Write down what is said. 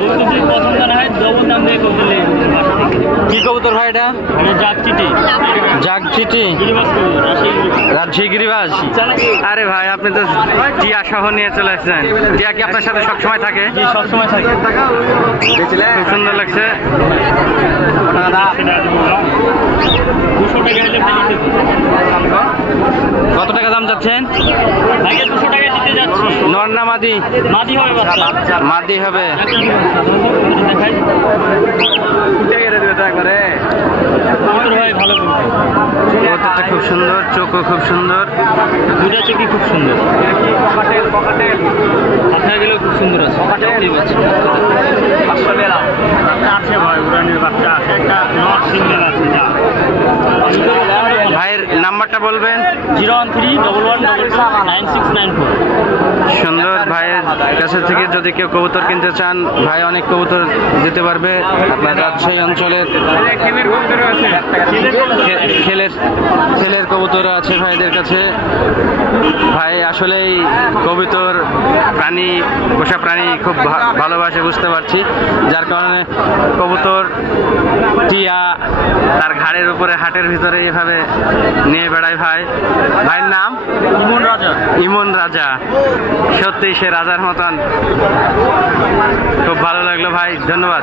যদি পছন্দ না হয় ডবল দাম দিয়ে কবুতর নিয়ে কি কবুতর ভাই এটা? জাগ চিটি জাগ চিটি, গিরিবাস কবুতর রাজশাহী গিরিবাস। আরে ভাই আপনি তো টিয়া সহ নিয়ে চলে আসছেন। টিয়া কি আপনার সাথে সবসময় থাকে? সবসময় থাকে। খুব সুন্দর লাগছে। 200 টাকা হলে ভাই দিতে। কত টাকা দাম যাচ্ছেন? ভাইকে 200 টাকা দিতে যাচ্ছি। নর না মাদি? মাদি হবে বাচ্চা। মাদি হবে। দেখাই কবুতর ভাই ভালো কবুতরটা খুব সুন্দর, চোখও খুব সুন্দর, দুটা চোখই খুব সুন্দর। মাথায় গেলেও খুব সুন্দর আছে। আছে ভাই উড়ানের বাচ্চা আছে, একটা নট সিঙ্গেল আছে। ভাইয়ের নাম্বারটা বলবেন? 01311229694। সুন্দর। ভাইয়ের কাছে থেকে যদি কেউ কবুতর কিনতে চান, ভাই অনেক কবুতর দিতে পারবে। আপনার রাজশাহী অঞ্চলের ছেলের কবুতর আছে ভাইদের কাছে। ভাই আসলেই কবুতর প্রাণী, পোষা প্রাণী খুব ভালোবাসে, বুঝতে পারছি। যার কারণে কবুতর, টিয়া তার ঘাড়ের উপরে হাটের ভিতরে এভাবে নিয়ে বেড়ায় ভাই। ভাইয়ের নাম? ইমন রাজা। ইমন রাজা, সত্যি সে রাজার মতন। খুব ভালো লাগলো ভাই, ধন্যবাদ।